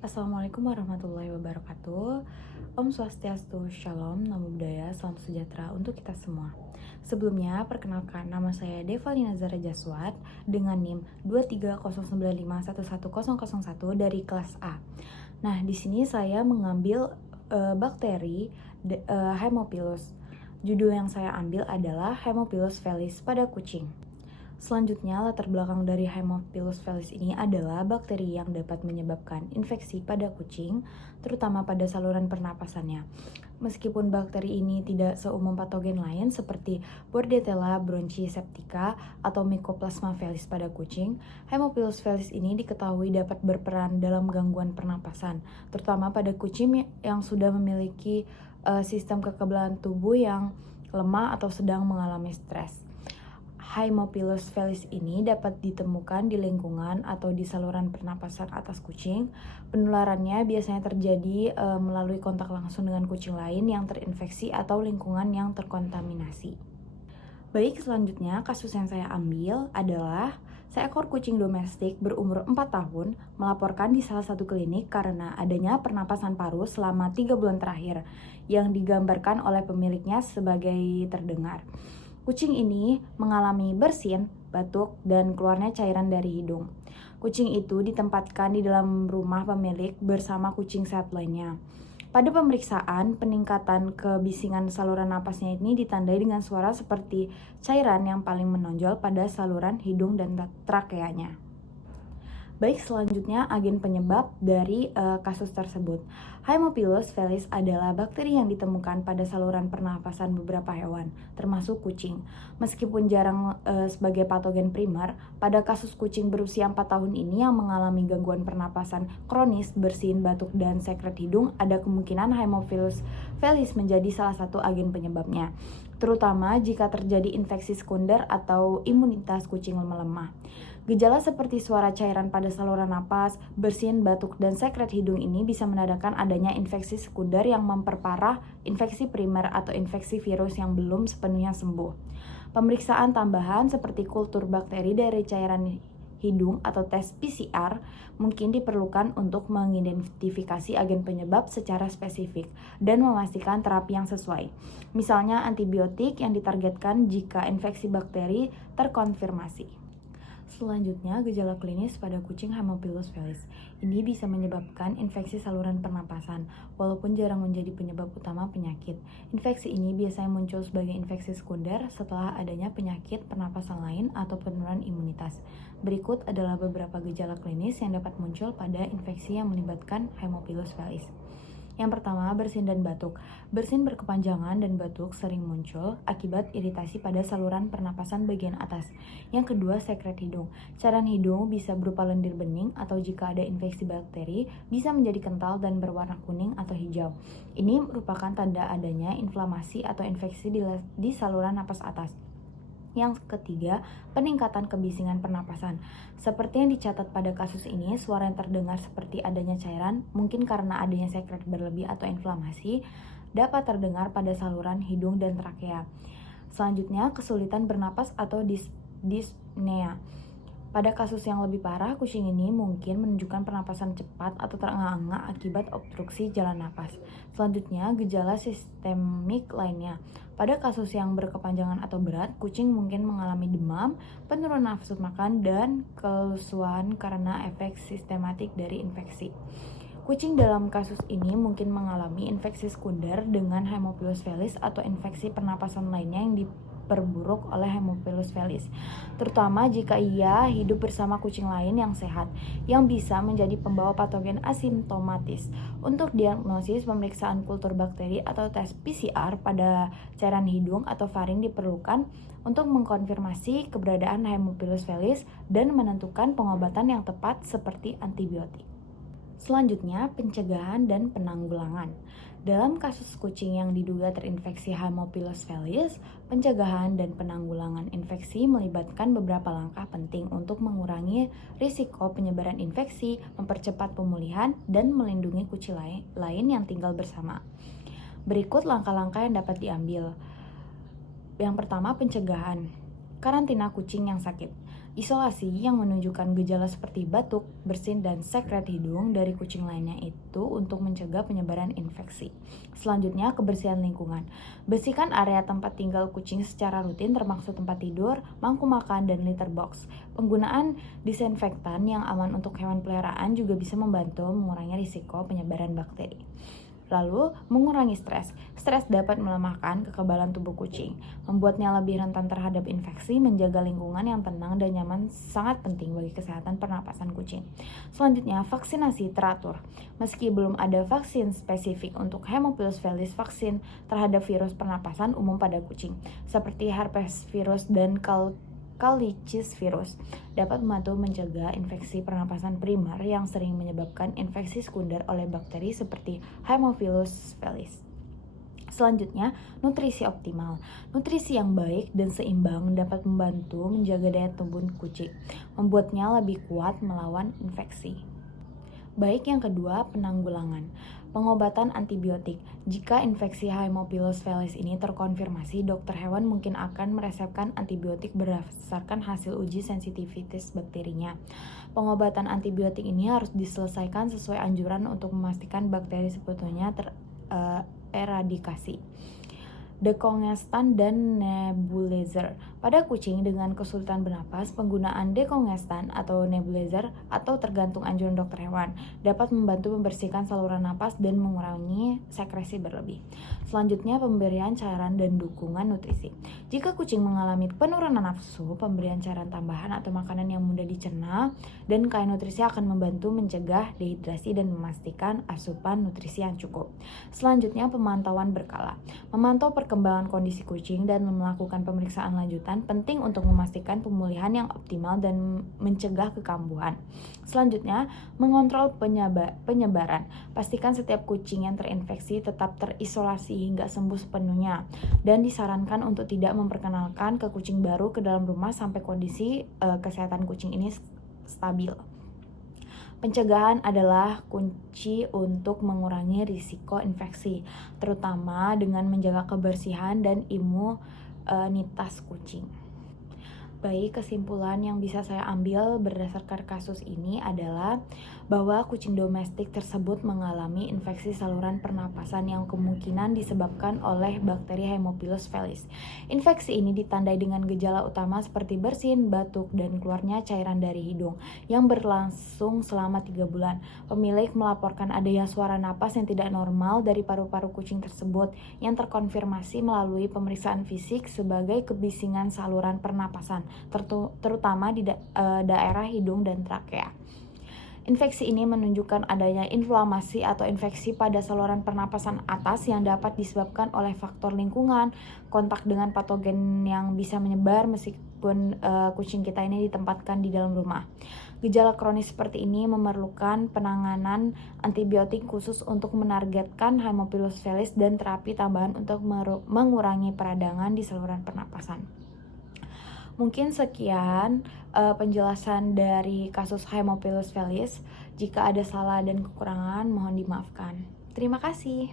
Assalamualaikum warahmatullahi wabarakatuh. Om Swastiastu, Shalom, Namo Buddhaya, Salam Sejahtera untuk kita semua. Sebelumnya, perkenalkan nama saya Devalina Zara Jaswat dengan NIM 23095111001 dari kelas A. Nah, di sini saya mengambil bakteri Haemophilus. Judul yang saya ambil adalah Haemophilus felis pada kucing. Selanjutnya, latar belakang dari Haemophilus felis ini adalah bakteri yang dapat menyebabkan infeksi pada kucing, terutama pada saluran pernapasannya. Meskipun bakteri ini tidak seumum patogen lain seperti Bordetella bronchiectica atau Mycoplasma felis pada kucing, Haemophilus felis ini diketahui dapat berperan dalam gangguan pernapasan, terutama pada kucing yang sudah memiliki sistem kekebalan tubuh yang lemah atau sedang mengalami stres. Haemophilus felis ini dapat ditemukan di lingkungan atau di saluran pernapasan atas kucing. Penularannya biasanya terjadi melalui kontak langsung dengan kucing lain yang terinfeksi atau lingkungan yang terkontaminasi. Baik, selanjutnya kasus yang saya ambil adalah seekor kucing domestik berumur 4 tahun melaporkan di salah satu klinik karena adanya pernapasan paru selama 3 bulan terakhir yang digambarkan oleh pemiliknya sebagai terdengar. Kucing ini mengalami bersin, batuk, dan keluarnya cairan dari hidung. Kucing itu ditempatkan di dalam rumah pemilik bersama kucing sehat lainnya. Pada pemeriksaan, peningkatan kebisingan saluran napasnya ini ditandai dengan suara seperti cairan yang paling menonjol pada saluran hidung dan trakeanya. Baik, selanjutnya agen penyebab dari kasus tersebut. Haemophilus felis adalah bakteri yang ditemukan pada saluran pernapasan beberapa hewan, termasuk kucing. Meskipun jarang sebagai patogen primer, pada kasus kucing berusia 4 tahun ini yang mengalami gangguan pernapasan kronis, bersin, batuk, dan sekret hidung, ada kemungkinan Haemophilus felis menjadi salah satu agen penyebabnya, terutama jika terjadi infeksi sekunder atau imunitas kucing melemah. Gejala seperti suara cairan pada saluran napas, bersin, batuk, dan sekret hidung ini bisa menandakan adanya infeksi sekunder yang memperparah infeksi primer atau infeksi virus yang belum sepenuhnya sembuh. Pemeriksaan tambahan seperti kultur bakteri dari cairan hidung atau tes PCR mungkin diperlukan untuk mengidentifikasi agen penyebab secara spesifik dan memastikan terapi yang sesuai. Misalnya antibiotik yang ditargetkan jika infeksi bakteri terkonfirmasi. Selanjutnya, gejala klinis pada kucing Haemophilus felis. Ini bisa menyebabkan infeksi saluran pernapasan, walaupun jarang menjadi penyebab utama penyakit. Infeksi ini biasanya muncul sebagai infeksi sekunder setelah adanya penyakit pernapasan lain atau penurunan imunitas. Berikut adalah beberapa gejala klinis yang dapat muncul pada infeksi yang melibatkan Haemophilus felis. Yang pertama, bersin dan batuk. Bersin berkepanjangan dan batuk sering muncul akibat iritasi pada saluran pernapasan bagian atas. Yang kedua, sekret hidung. Cairan hidung bisa berupa lendir bening atau jika ada infeksi bakteri, bisa menjadi kental dan berwarna kuning atau hijau. Ini merupakan tanda adanya inflamasi atau infeksi di saluran napas atas. Yang ketiga, peningkatan kebisingan pernapasan. Seperti yang dicatat pada kasus ini, suara yang terdengar seperti adanya cairan, mungkin karena adanya sekret berlebih atau inflamasi, dapat terdengar pada saluran hidung dan trakea. Selanjutnya, kesulitan bernapas atau dyspnea. Pada kasus yang lebih parah, kucing ini mungkin menunjukkan pernapasan cepat atau terengah-engah akibat obstruksi jalan napas. Selanjutnya, gejala sistemik lainnya. Pada kasus yang berkepanjangan atau berat, kucing mungkin mengalami demam, penurunan nafsu makan, dan kelesuan karena efek sistematik dari infeksi. Kucing dalam kasus ini mungkin mengalami infeksi sekunder dengan Haemophilus felis atau infeksi pernapasan lainnya yang diperburuk oleh Haemophilus felis, terutama jika ia hidup bersama kucing lain yang sehat, yang bisa menjadi pembawa patogen asimptomatis. Untuk diagnosis, pemeriksaan kultur bakteri atau tes PCR pada cairan hidung atau faring diperlukan untuk mengkonfirmasi keberadaan Haemophilus felis dan menentukan pengobatan yang tepat seperti antibiotik. Selanjutnya, pencegahan dan penanggulangan. Dalam kasus kucing yang diduga terinfeksi Haemophilus felis, pencegahan dan penanggulangan infeksi melibatkan beberapa langkah penting untuk mengurangi risiko penyebaran infeksi, mempercepat pemulihan, dan melindungi kucing lain yang tinggal bersama. Berikut langkah-langkah yang dapat diambil. Yang pertama, pencegahan. Karantina kucing yang sakit. Isolasi yang menunjukkan gejala seperti batuk, bersin, dan sekret hidung dari kucing lainnya itu untuk mencegah penyebaran infeksi. Selanjutnya, kebersihan lingkungan. Bersihkan area tempat tinggal kucing secara rutin termasuk tempat tidur, mangku makan, dan litter box. Penggunaan disinfektan yang aman untuk hewan peliharaan juga bisa membantu mengurangi risiko penyebaran bakteri. Lalu, mengurangi stres. Stres dapat melemahkan kekebalan tubuh kucing, membuatnya lebih rentan terhadap infeksi. Menjaga lingkungan yang tenang dan nyaman sangat penting bagi kesehatan pernapasan kucing. Selanjutnya, vaksinasi teratur. Meski belum ada vaksin spesifik untuk Haemophilus felis, vaksin terhadap virus pernapasan umum pada kucing, seperti herpes virus dan Callicis virus, dapat membantu mencegah infeksi pernapasan primer yang sering menyebabkan infeksi sekunder oleh bakteri seperti Haemophilus felis. Selanjutnya, nutrisi optimal. Nutrisi yang baik dan seimbang dapat membantu menjaga daya tumbuh kucing, membuatnya lebih kuat melawan infeksi. Baik, yang kedua, penanggulangan. Pengobatan antibiotik. Jika infeksi Haemophilus felis ini terkonfirmasi, dokter hewan mungkin akan meresepkan antibiotik berdasarkan hasil uji sensitivitas bakterinya. Pengobatan antibiotik ini harus diselesaikan sesuai anjuran untuk memastikan bakteri sebetulnya tereradikasi. Decongestan dan nebulizer. Pada kucing dengan kesulitan bernapas, penggunaan decongestan atau nebulizer atau tergantung anjuran dokter hewan dapat membantu membersihkan saluran napas dan mengurangi sekresi berlebih. Selanjutnya, pemberian cairan dan dukungan nutrisi. Jika kucing mengalami penurunan nafsu, pemberian cairan tambahan atau makanan yang mudah dicerna dan kaya nutrisi akan membantu mencegah dehidrasi dan memastikan asupan nutrisi yang cukup. Selanjutnya, pemantauan berkala. Memantau perkembangan kondisi kucing dan melakukan pemeriksaan lanjutan penting untuk memastikan pemulihan yang optimal dan mencegah kekambuhan. Selanjutnya, mengontrol penyebaran. Pastikan setiap kucing yang terinfeksi tetap terisolasi hingga sembuh sepenuhnya dan disarankan untuk tidak memperkenalkan ke kucing baru ke dalam rumah sampai kondisi kesehatan kucing ini stabil. Pencegahan adalah kunci untuk mengurangi risiko infeksi, terutama dengan menjaga kebersihan dan imunitas kucing. Baik, kesimpulan yang bisa saya ambil berdasarkan kasus ini adalah bahwa kucing domestik tersebut mengalami infeksi saluran pernapasan yang kemungkinan disebabkan oleh bakteri Haemophilus felis. Infeksi ini ditandai dengan gejala utama seperti bersin, batuk, dan keluarnya cairan dari hidung yang berlangsung selama 3 bulan. Pemilik melaporkan adanya suara napas yang tidak normal dari paru-paru kucing tersebut yang terkonfirmasi melalui pemeriksaan fisik sebagai kebisingan saluran pernapasan, terutama di daerah hidung dan trakea. Infeksi ini menunjukkan adanya inflamasi atau infeksi pada saluran pernapasan atas yang dapat disebabkan oleh faktor lingkungan, kontak dengan patogen yang bisa menyebar meskipun kucing kita ini ditempatkan di dalam rumah. Gejala kronis seperti ini memerlukan penanganan antibiotik khusus untuk menargetkan Haemophilus felis dan terapi tambahan untuk mengurangi peradangan di saluran pernapasan. Mungkin sekian penjelasan dari kasus Haemophilus felis. Jika ada salah dan kekurangan, mohon dimaafkan. Terima kasih.